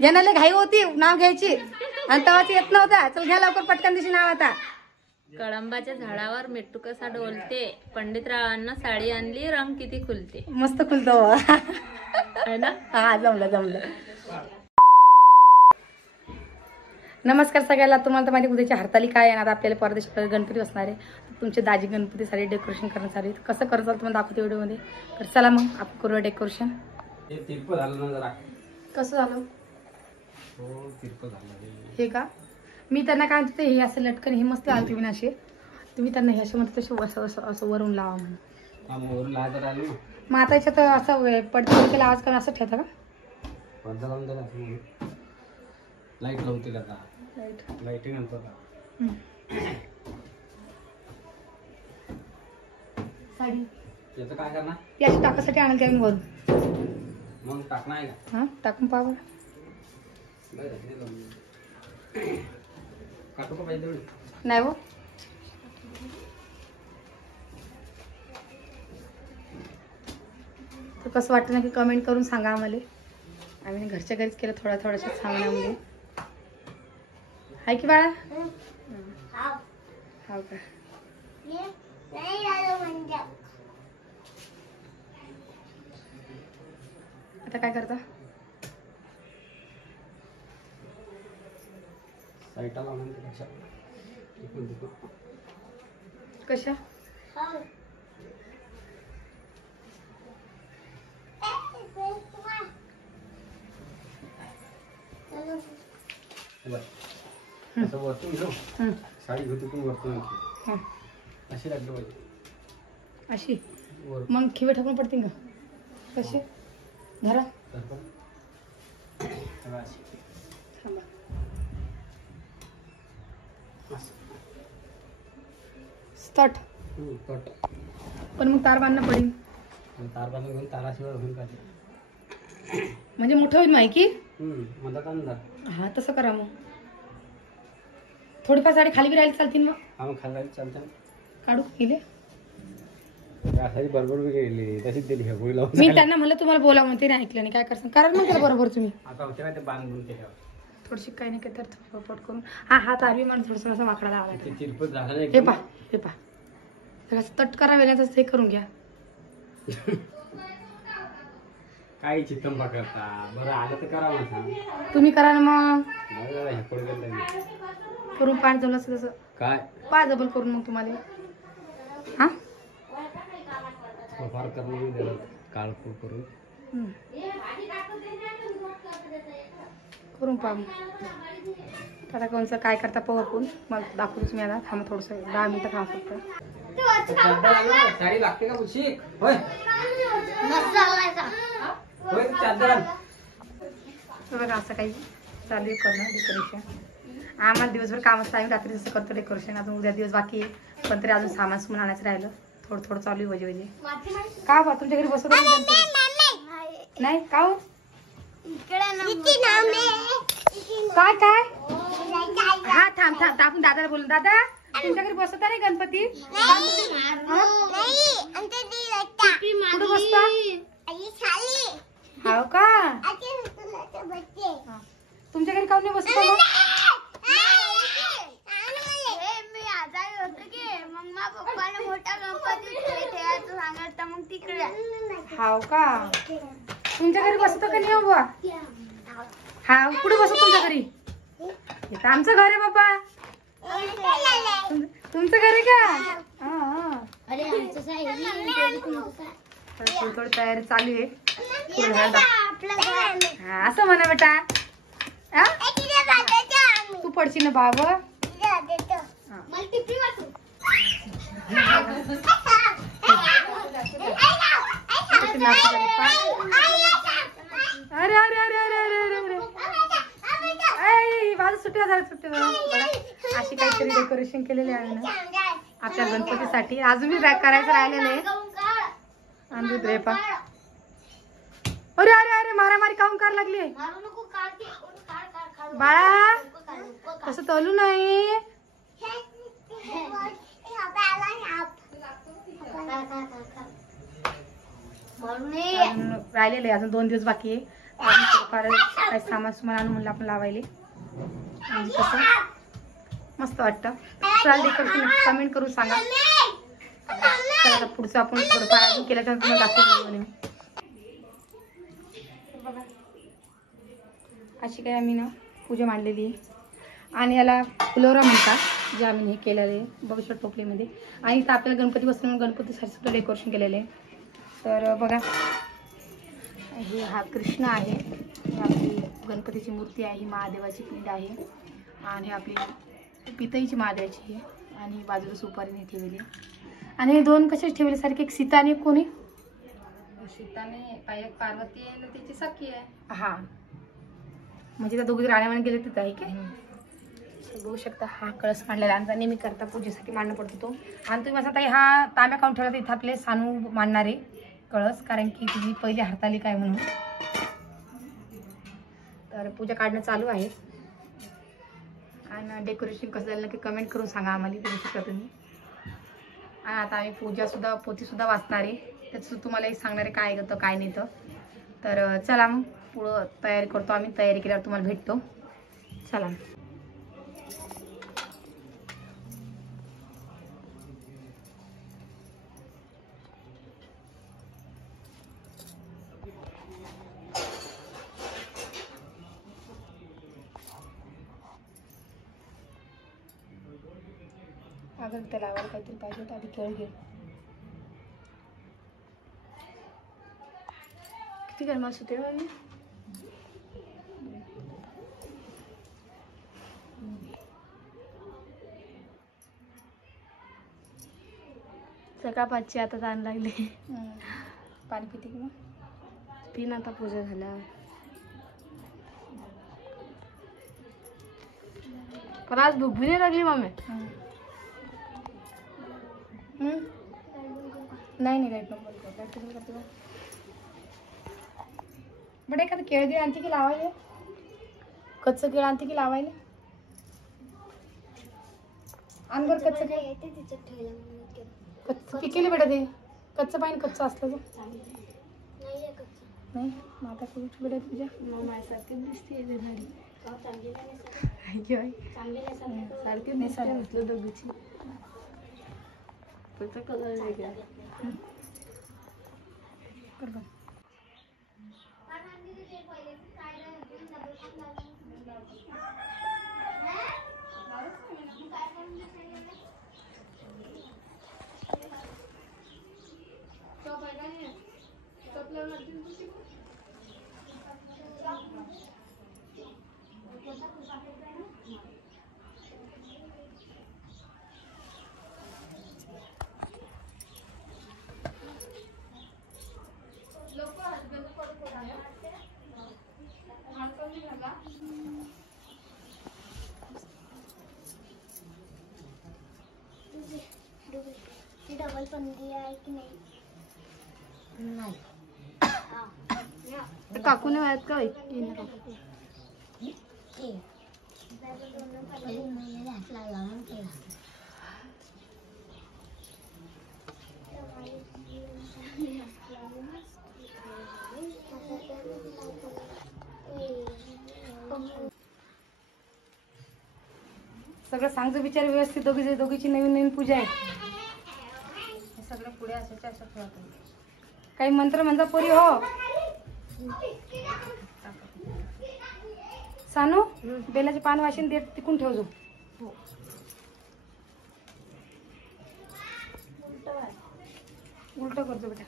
ज्याला घाई होती नाव घ्यायची आणि तवाच येत नव्हता. चल घ्या लवकर पटकन दिशी नाव आता. कळंबाच्या झाडावर मिट्टू कसा डोलते, पंडितरावांना साडी आणली, रंग किती खुलते. मस्त खुलतो है ना. हा जमलं जमलं. नमस्कार सगळ्याला. तुम्हाला तर माहिती उद्याची हरतालिका आहे. आता आपल्याला परदेशात गणपती बसणार आहे. तुमचे दाजी गणपतीसाठी डेकोरेशन करण्यात आले. कसं करत तुम्हाला दाखवते व्हिडिओमध्ये. तर चला मग आपण करूया डेकोरेशन. कसं झालं हे का मी त्यांना काय म्हणते हे असं लटकन हे मस्त आलते मी असे. तुम्ही त्यांना हे असे म्हणते तसे असं वरून लावा म्हणून. मग आता याच्यात असं पडते आवाज कमी असं ठेवता का. लाईट लावते आता. लाईट नंतर साडी याचं काय करणार. ती अशी टाकासाठी आणेल त्या मी वरून. मग टाकणार आहे का. हा टाकून पाहा काटू का पाहिजे नाही हो. तर कसं वाटतं ना की कमेंट करून सांगा आम्हाला. आम्ही घरच्या घरीच केलं थोड्याशा सामानामध्ये. हाय की बाळा. हो का. आता काय करता. कशा असं वरतून घेऊ. साडी घेतो पण वरतून अशी लागली पाहिजे. अशी मग खिवे टाकून पडतील का कशी धरा. स्टट पण मग तार बांधणं पडेल. तार बांधून घेऊन ताराशिवाय होईल का. म्हणजे मोठं होईल माहिती. मधात अंधार. हा तसं करा मग. थोडीफार साडी खाली बी राहील चालतील मग. हा मग खाली चालतं. काढू गेले बरोबर बी गेली तशीच दिली हे गोळी लावून. मी त्यांना म्हणलं तुम्हाला बोला म्हणते नाही ऐकलं नाही. काय करसान कारण मग बरोबर तुम्ही आता होते ते बांधून त्याच्यावर थोडीशी काही नाही काही तर पट करून हा हात आरवी म्हणून थोडंसं असं वाकडा लावा लागेल. ते चिरपत झालं नाही. हे पा तट करावे ना तसं हे करून घ्या. काही चितंबा करता. बरं आलं तर करा म्हणा. तुम्ही करा ना मग. हे पडून गेलं करून पाणी जमलं असं तसं काय पाय डबल करून मग तुम्हाला हा फार करणं काळपूर करून करून पहा मग. आता कोणचं काय करता पवपून मला दाखवूच मी. आता थांबा थोडंसं 10 मिनिटं थांबा फक्त. साडी लागते का उशी. होय होय चादर. बघा असं काही चालू आहे करणं डेकोरेशन. आम्हाला दिवसभर काम असतं. आम्ही रात्री जसं करतो डेकोरेशन. अजून उद्या दिवस बाकी आहे पण तरी अजून सामान सुमान आणायचं राहिलं. थोडं चालू आहे वजे का बा. तुमच्या घरी बसत नाही का हो. काय काय हा थांब आपण दादाला बोलून. दादा तुमच्या घरी बसत नाही गणपती. कुठं बसता हो का. तुमच्या घरी काऊन नाही बसत हाव का. तुमच्या घरी बसतो का नाही बाबा. हा कुठे बसत तुमच्या घरी. आमचं घर आहे बाबा. तुमचं घर आहे का. थोडी तयारी चालू आहे. असं म्हणा बेटा. तू पडशी ना बाबा. अरे अरे अरे अरे अरे अरे बाजू सुट्ट्या झाल्या सुट्ट्या बघा. अशी काहीतरी डेकोरेशन केलेली आहे ना आपल्या गणपतीसाठी. अजून मी करायचं राहिलेलं आहे. अंदूत रे पा. अरे अरे अरे मारामारी काऊन करायला लागली बाळा. तसं तळू नाही. राहिलेले अजून 2 दिवस बाकी आहे. आणि थोडंफार काही सामान सुमान आणून म्हणलं आपण लावायले, म्हणजे कसं मस्त वाटतं. चला डेकोरेशन कमेंट करून सांगा. चला आता पुढचं आपण थोडंफार अजून केल्याचं तुम्हाला दाखवून. बघा अशी काही आम्ही ना पूजा मांडलेली आहे आणि याला फुलोरा म्हणतात जे आम्ही हे केलेलं आहे बघू शकतो टोपलीमध्ये. आणि इथं आपल्याला गणपती बसवून गणपतीसाठी सुद्धा डेकोरेशन केलेलं आहे. तर बघा हे हा कृष्ण आहे, ही आपली गणपतीची मूर्ती आहे, ही महादेवाची पिंड आहे आणि आपली पितळीची महादेवाची आहे आणि बाजूला सुपारीने ठेवली. आणि हे दोन कसे ठेवले सारखे, एक सीता आणि एक कोणी सीताने पायक पार्वती आहे ना तिची सखी आहे. हा म्हणजे त्या दोघी राण्यामध्ये गेले तिथं आहे काय. बघू शकता हा कळस मांडलेला आणि नेहमी करता पूजेसाठी मांडणं पडतो तो. आणि तुम्ही माझा ताई हा तांब्या काढून ठेवला तर इथं आपले सानू मांडणारे कळस, कारण की तिची पहिली हरतालिका आहे म्हणून. तर पूजा काढणं चालू आहे आणि डेकोरेशन कसं झालं नक्की कमेंट करून सांगा आम्हाला, बघू शकता तुम्ही. आणि आता आम्ही पूजासुद्धा पोथीसुद्धा वाचणार आहे, त्याचं तुम्हाला एक सांगणार आहे काय होतं काय नाही. तर चला मग पुढं तयारी करतो आम्ही, तयारी केल्यावर तुम्हाला भेटतो. चला अगं त्याला लावायला काहीतरी पाहिजे होतं, आधी केळ घे. किती गरमास होते आणि सकाळपाचची आता ताण लागली. पाणी पिते की मग पिन आता पूजा झाल्या. पण आज भूक बी नाही लागली मम्मी. नाही लाईट नको बंद कर, लाईट बंद करते बट एखादं केळ गिळ आणते की लावायला, कच्चं केळ आणते की लावायला. आणगर कच्चं केळ कच्चं पिकेले बेटा, ते कच्चं पाहिजे कच्चं असलं तर नाही. मग आता कुठे बेटा तुझ्या माझ्यासारखी दिसते झाडी सारखी नाही दोघीची. फक्त कलर वेगळा. डबल पंदी आहे की नाही? काकूने आहेत का सगळं सांगतो विचार व्यवस्थित. दोघीची नवीन पूजा आहे. सगळं पुढे असायचं असं ठेवतो. काही मंत्र म्हणता पोरी हो. सानू बेलाचे पान वाशीन दे, तिकून ठेवतो. उलट करतो बेटा.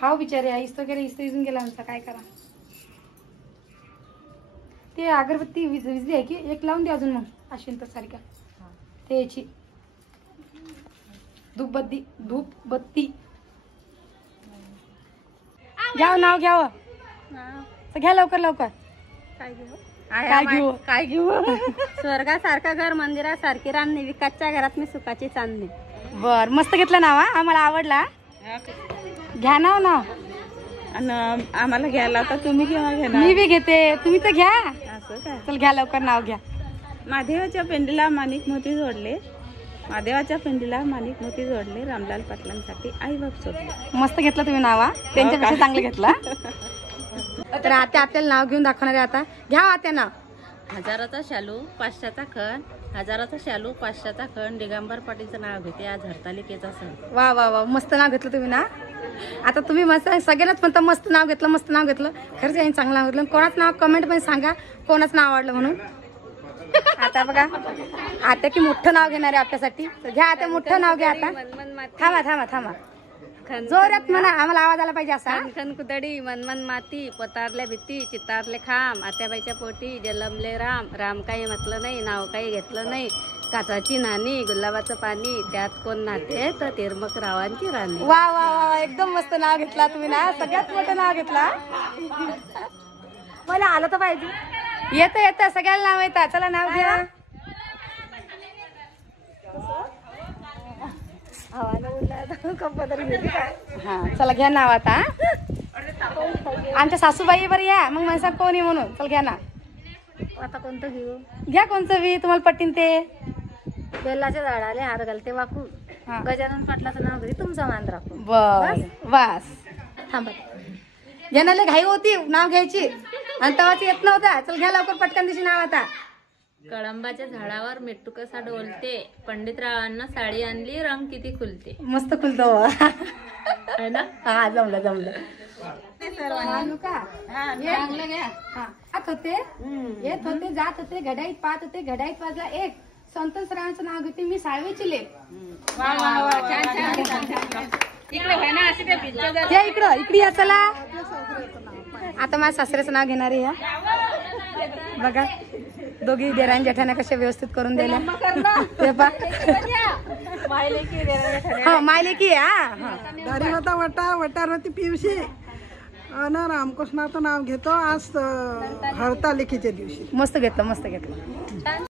हा बिचारे आईस तो गेला, इस्त विजून गेला आमचा, काय करा. ते अगरबत्ती विजली आहे की एक लावून दे अजून, मग असेल तर सारख्या ते याची धूपबत्ती घ्याव, नाव घ्यावं. घ्या लवकर. काय घेऊ स्वर्गासारखं घर, मंदिरासारखी रांधणी, विकासच्या घरात मी सुखाची चांदणी. बर, मस्त घेतलं नाव. आम्हाला आवडला. घ्या नाव. आम्हाला घ्यायला तर तुम्ही केव्हा घेणार? मी बी घेते, तुम्ही तर घ्या. असं काय? चल घ्या लवकर, नाव घ्या. महादेवाच्या पिंडीला माणिक मोती जोडले, महादेवाच्या पिंडीला माणिक मोती जोडले, रामलाल पाटलांसाठी आई बाप सोडले. मस्त घेतलं तुम्ही नाव हा. त्यांच्यापेक्षा चांगलं घेतलं. तर आत्या आपल्याला नाव घेऊन दाखवणार आहे आता. घ्या आत्या नाव. हजाराचा शालू पाचशाचा खण, हजाराचा शालू पाचशाचा खण, दिगंबर पाटीलचं नाव घेते आज हरतालिकेचा सण. वा वा वा, मस्त नाव घेतलं तुम्ही ना. आता तुम्ही मस्त सगळ्यांनाच म्हणता मस्त नाव घेतलं, मस्त नाव घेतलं. खरंच यांनी चांगलं नाव घेतलं. कोणाचं नाव कमेंट मध्ये सांगा कोणाचं नाव आवडलं म्हणून. आता बघा आता की मोठं नाव घेणार आहे आपल्यासाठी. तर घ्या आता मोठं नाव घ्या आता. थांबा थांबा थांबा, जोरात म्हणा, आम्हाला आवाज आला पाहिजे असा. खनखन कुदडी मनमन माती, पतारल्या भीती चितारले खांब, आत्याबाईच्या पोटी जलमले राम, राम काही म्हटलं नाही, नाव काही घेतलं नाही, काचाची नाणी गुलाबाचं पाणी, त्यात कोण नाते तर तिरमक रावांची राणी. वा वा वा, एकदम मस्त नाव घेतला तुम्ही ना. सगळ्यात मोठं नाव घेतला. मला आलं तर पाहिजे. येतं येतं, सगळ्याला नाव येतं. चला नाव घ्या. हा चला घ्या नाव आता. आमच्या सासूबाई बरं या मग म्हणसा कोणी म्हणून. चल घ्या ना. आता कोणतं घेऊ? घ्या कोणचं बी तुम्हाला पट्टीन ते. बेलाच्या झाडाले हार घालते वाकू, हा. गजानन पाटलाचं नाव घरी तुमचा मान राखू. बस बस थांबा. ज्यांना घाई होती नाव घ्यायची आणि तेव्हाच येत नव्हता. चल घ्या लवकर पटकन दिशी नाव आता. कळंबाच्या झाडावर मेट्टू कसा डोलते, पंडितरावांना साडी आणली, रंग किती खुलते. मस्त खुलतो है ना? हा जमलं जमलं. जात होते येत होते जात होते घड्याळीत पाहत होते घड्याळीत वाजला एक, संतोषरावांचं नाव घेते मी साळवेची लेक. या इकडं इकडे या चला. आता माझ्या सासऱ्याचं नाव घेणार आहे. या बघा दोघी देरान जेठाने कशा व्यवस्थित करून दिल्या. हा मायलेकी. हा दारी होता वटा, वटार होती पिवशी आणि रामकृष्णाचं नाव घेतो आज हरतालिकेच्या दिवशी. मस्त घेतलं मस्त घेतलं.